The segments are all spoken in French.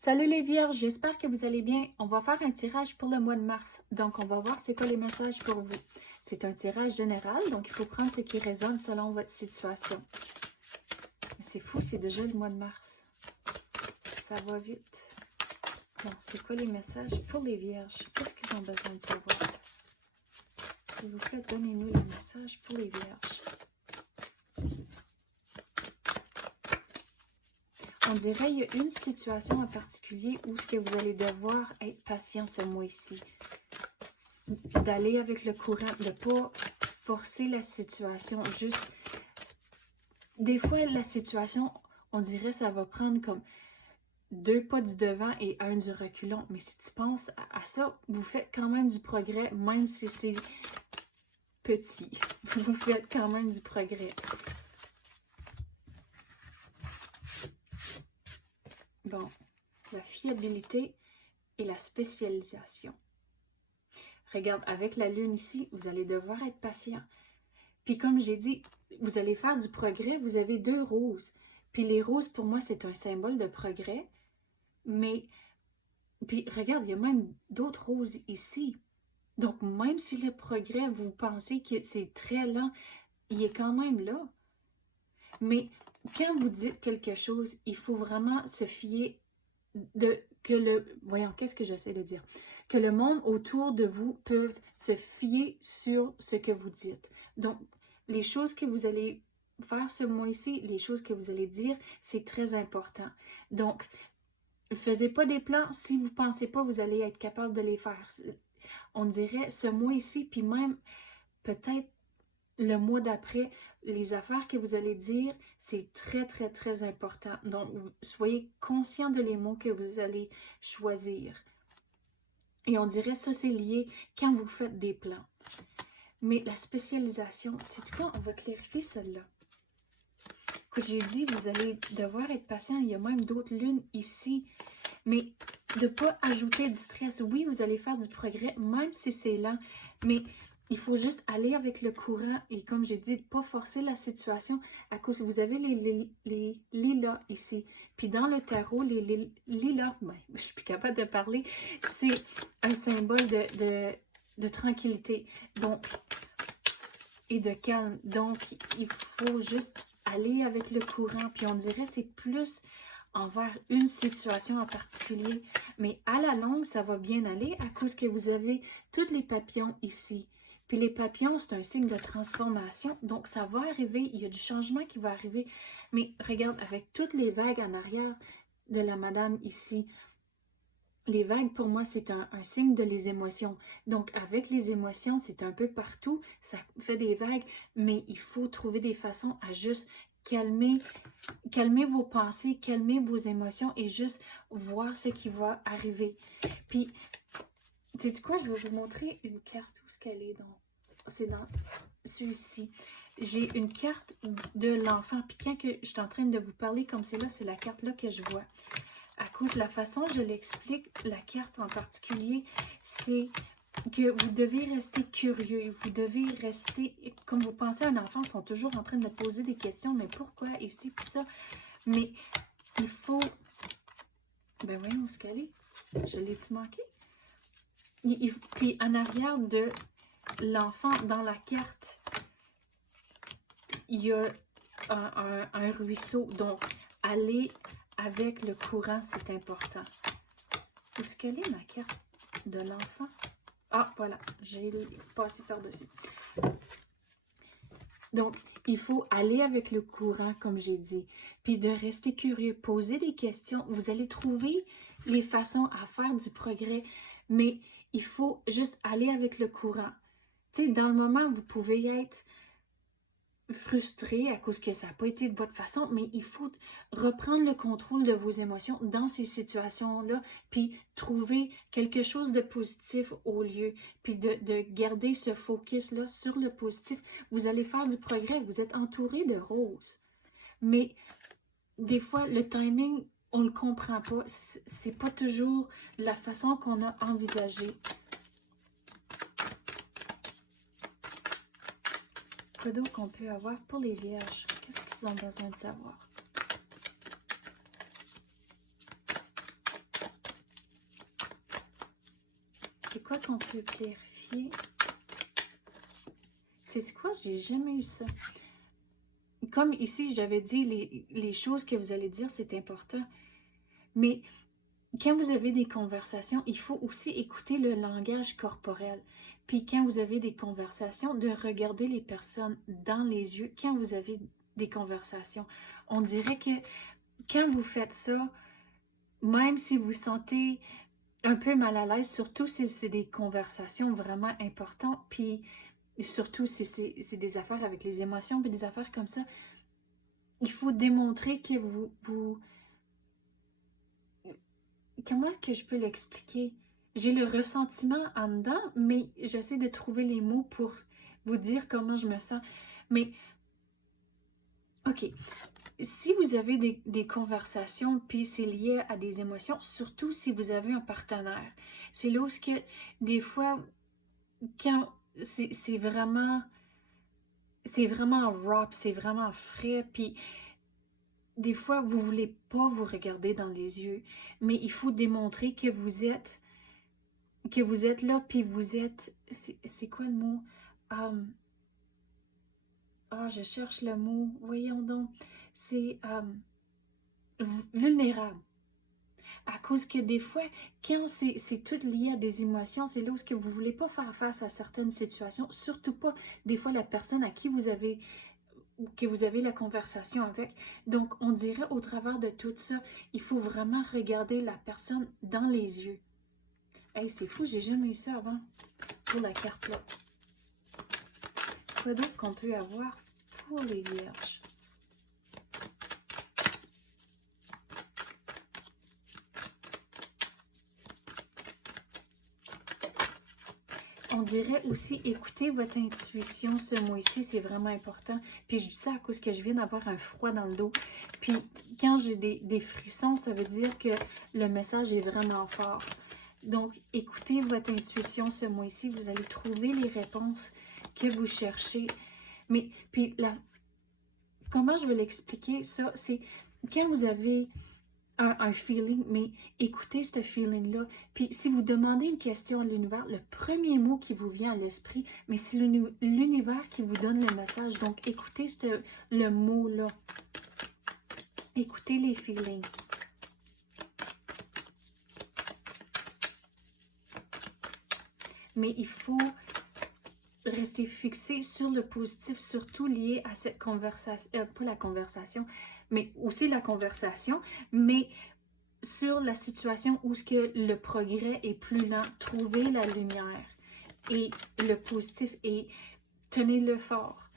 Salut les vierges, j'espère que vous allez bien. On va faire un tirage pour le mois de mars. Donc, on va voir c'est quoi les messages pour vous. C'est un tirage général, donc il faut prendre ce qui résonne selon votre situation. C'est fou, c'est déjà le mois de mars. Ça va vite. Bon, c'est quoi les messages pour les vierges? Qu'est-ce qu'ils ont besoin de savoir? S'il vous plaît, donnez-nous les messages pour les vierges. On dirait qu'il y a une situation en particulier où ce que vous allez devoir être patient ce mois-ci. D'aller avec le courant, de ne pas forcer la situation. Juste, des fois, la situation, on dirait ça va prendre comme 2 pas du devant et 1 du reculon. Mais si tu penses à ça, vous faites quand même du progrès, même si c'est petit. Vous faites quand même du progrès. Bon, la fiabilité et la spécialisation. Regarde, avec la lune ici, vous allez devoir être patient. Puis comme j'ai dit, vous allez faire du progrès, vous avez 2 roses. Puis les roses, pour moi, c'est un symbole de progrès. Mais, puis regarde, il y a même d'autres roses ici. Donc, même si le progrès, vous pensez que c'est très lent, il est quand même là. Mais quand vous dites quelque chose, il faut vraiment se fier voyons, qu'est-ce que j'essaie de dire? Que le monde autour de vous peut se fier sur ce que vous dites. Donc, les choses que vous allez faire ce mois-ci, les choses que vous allez dire, c'est très important. Donc, ne faites pas des plans si vous ne pensez pas que vous allez être capable de les faire. On dirait ce mois-ci, puis même peut-être le mois d'après, les affaires que vous allez dire, c'est très, très, très important. Donc, soyez conscient de les mots que vous allez choisir. Et on dirait ça, c'est lié quand vous faites des plans. Mais la spécialisation, sais-tu quoi? On va clarifier celle-là. Comme j'ai dit, vous allez devoir être patient. Il y a même d'autres lunes ici. Mais de ne pas ajouter du stress. Oui, vous allez faire du progrès, même si c'est lent. Mais il faut juste aller avec le courant et comme j'ai dit, pas forcer la situation à cause vous avez les lilas ici. Puis dans le tarot, les lilas, ben, je suis plus capable de parler, c'est un symbole de tranquillité donc, et de calme. Donc, il faut juste aller avec le courant. Puis on dirait c'est plus envers une situation en particulier. Mais à la longue, ça va bien aller à cause que vous avez tous les papillons ici. Puis les papillons, c'est un signe de transformation. Donc, ça va arriver. Il y a du changement qui va arriver. Mais regarde, avec toutes les vagues en arrière de la madame ici, les vagues, pour moi, c'est un signe de les émotions. Donc, avec les émotions, c'est un peu partout. Ça fait des vagues, mais il faut trouver des façons à juste calmer vos pensées, calmer vos émotions et juste voir ce qui va arriver. Puis, tu sais quoi, je vais vous montrer une carte où ce qu'elle est. C'est dans celui-ci. J'ai une carte de l'enfant. Puis quand que je suis en train de vous parler comme c'est là, c'est la carte là que je vois. À cause de la façon je l'explique, la carte en particulier, c'est que vous devez rester curieux, vous devez rester, comme vous pensez à un enfant, ils sont toujours en train de poser des questions, mais pourquoi ici, puis ça, mais il faut, ben voyons où est-ce qu'elle est, je l'ai-tu manqué? Puis en arrière de l'enfant, dans la carte, il y a un ruisseau, donc aller avec le courant, c'est important. Où est-ce qu'elle est, ma carte de l'enfant? Ah, voilà, j'ai passé par-dessus. Donc, il faut aller avec le courant, comme j'ai dit, puis de rester curieux, poser des questions. Vous allez trouver les façons à faire du progrès, mais il faut juste aller avec le courant. Tu sais, dans le moment, vous pouvez être frustré à cause que ça n'a pas été de votre façon, mais il faut reprendre le contrôle de vos émotions dans ces situations-là, puis trouver quelque chose de positif au lieu, puis de garder ce focus-là sur le positif. Vous allez faire du progrès, vous êtes entouré de roses. Mais des fois, le timing, on ne le comprend pas. C'est pas toujours la façon qu'on a envisagé. Quoi d'autre qu'on peut avoir pour les vierges? Qu'est-ce qu'ils ont besoin de savoir? quoi qu'on peut clarifier? Sais-tu quoi? J'ai jamais eu ça. Comme ici, j'avais dit, les choses que vous allez dire, c'est important. Mais quand vous avez des conversations, il faut aussi écouter le langage corporel. Puis quand vous avez des conversations, de regarder les personnes dans les yeux quand vous avez des conversations. On dirait que quand vous faites ça, même si vous sentez un peu mal à l'aise, surtout si c'est des conversations vraiment importantes, puis surtout si c'est des affaires avec les émotions, puis des affaires comme ça, il faut démontrer que vous... Comment que je peux l'expliquer? J'ai le ressentiment en dedans, mais j'essaie de trouver les mots pour vous dire comment je me sens. Mais, OK, si vous avez des conversations, puis c'est lié à des émotions, surtout si vous avez un partenaire, c'est là où ce que, des fois, quand c'est vraiment raw, puis c'est vraiment frais, puis des fois, vous voulez pas vous regarder dans les yeux, mais il faut démontrer que vous êtes là, puis vous êtes... C'est quoi le mot? Je cherche le mot. Voyons donc. C'est vulnérable. À cause que des fois, quand c'est tout lié à des émotions, c'est là où que vous ne voulez pas faire face à certaines situations, surtout pas des fois la personne à qui que vous avez la conversation avec. Donc, on dirait au travers de tout ça, il faut vraiment regarder la personne dans les yeux. Hey, c'est fou, j'ai jamais eu ça avant pour la carte là. Quoi d'autre qu'on peut avoir pour les vierges? On dirait aussi écouter votre intuition ce mois-ci, c'est vraiment important. Puis je dis ça à cause que je viens d'avoir un froid dans le dos. Puis quand j'ai des frissons, ça veut dire que le message est vraiment fort. Donc, écoutez votre intuition ce mois-ci, vous allez trouver les réponses que vous cherchez. Mais, puis, comment je vais l'expliquer ça? C'est quand vous avez un feeling, mais écoutez ce feeling-là. Puis si vous demandez une question à l'univers, le premier mot qui vous vient à l'esprit, mais c'est l'univers qui vous donne le message. Donc écoutez le mot-là. Écoutez les feelings. Mais il faut rester fixé sur le positif, surtout lié à cette conversation, pas la conversation, mais aussi la conversation, mais sur la situation où ce que le progrès est plus lent, trouvez la lumière et le positif et tenez-le fort.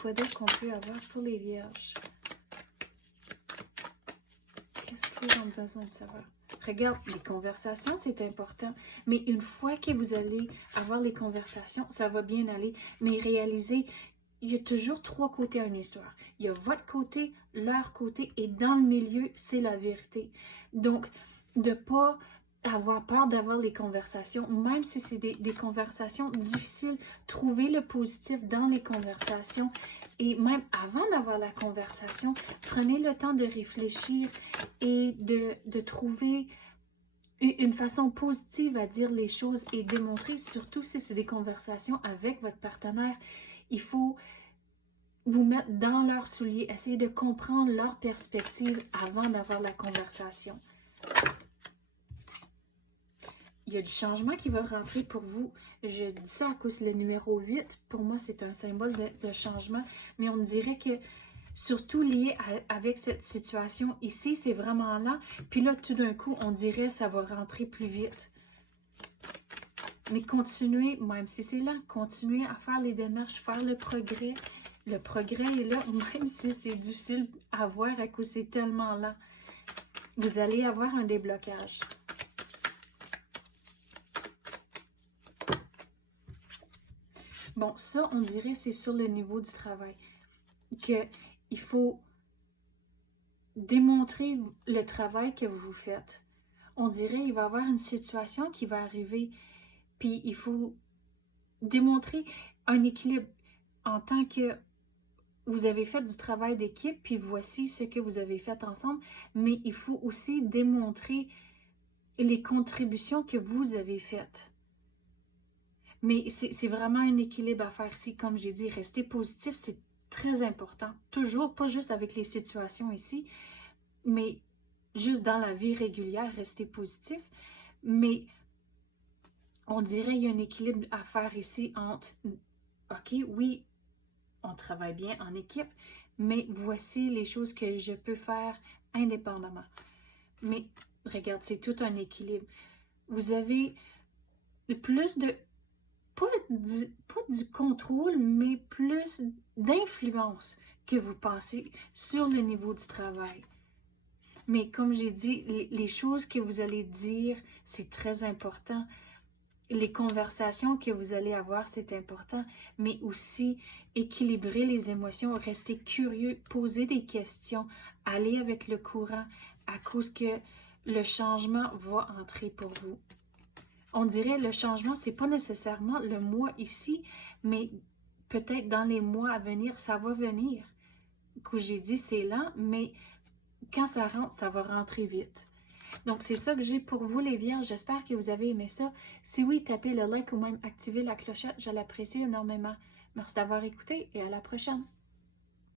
Quoi d'autre qu'on peut avoir pour les vierges? Qu'est-ce qu'ils ont besoin de savoir? Regarde, les conversations, c'est important. Mais une fois que vous allez avoir les conversations, ça va bien aller. Mais réalisez, il y a toujours 3 côtés à une histoire. Il y a votre côté, leur côté, et dans le milieu, c'est la vérité. Donc, de ne pas avoir peur d'avoir les conversations, même si c'est des conversations difficiles, trouvez le positif dans les conversations. Et même avant d'avoir la conversation, prenez le temps de réfléchir et de trouver une façon positive à dire les choses et démontrer, surtout si c'est des conversations avec votre partenaire, il faut vous mettre dans leurs souliers, essayer de comprendre leur perspective avant d'avoir la conversation. Il y a du changement qui va rentrer pour vous. Je dis ça à cause le numéro 8. Pour moi, c'est un symbole de changement. Mais on dirait que, surtout lié avec cette situation ici, c'est vraiment lent. Puis là, tout d'un coup, on dirait que ça va rentrer plus vite. Mais continuez, même si c'est lent, continuez à faire les démarches, faire le progrès. Le progrès est là, même si c'est difficile à voir à cause c'est tellement lent. Vous allez avoir un déblocage. Bon, ça, on dirait, c'est sur le niveau du travail. Il faut démontrer le travail que vous faites. On dirait qu'il va y avoir une situation qui va arriver, puis il faut démontrer un équilibre en tant que vous avez fait du travail d'équipe, puis voici ce que vous avez fait ensemble, mais il faut aussi démontrer les contributions que vous avez faites. Mais c'est vraiment un équilibre à faire ici. Comme j'ai dit, rester positif, c'est très important. Toujours, pas juste avec les situations ici, mais juste dans la vie régulière, rester positif. Mais on dirait qu'il y a un équilibre à faire ici entre, OK, oui, on travaille bien en équipe, mais voici les choses que je peux faire indépendamment. Mais regarde, c'est tout un équilibre. Vous avez plus de, pas du contrôle, mais plus d'influence que vous pensez sur le niveau du travail. Mais comme j'ai dit, les choses que vous allez dire, c'est très important. Les conversations que vous allez avoir, c'est important, mais aussi équilibrer les émotions, rester curieux, poser des questions, aller avec le courant à cause que le changement va entrer pour vous. On dirait le changement, c'est pas nécessairement le mois ici, mais peut-être dans les mois à venir, ça va venir. Que j'ai dit, c'est lent, mais quand ça rentre, ça va rentrer vite. Donc, c'est ça que j'ai pour vous, les vierges. J'espère que vous avez aimé ça. Si oui, tapez le like ou même activez la clochette. Je l'apprécie énormément. Merci d'avoir écouté et à la prochaine.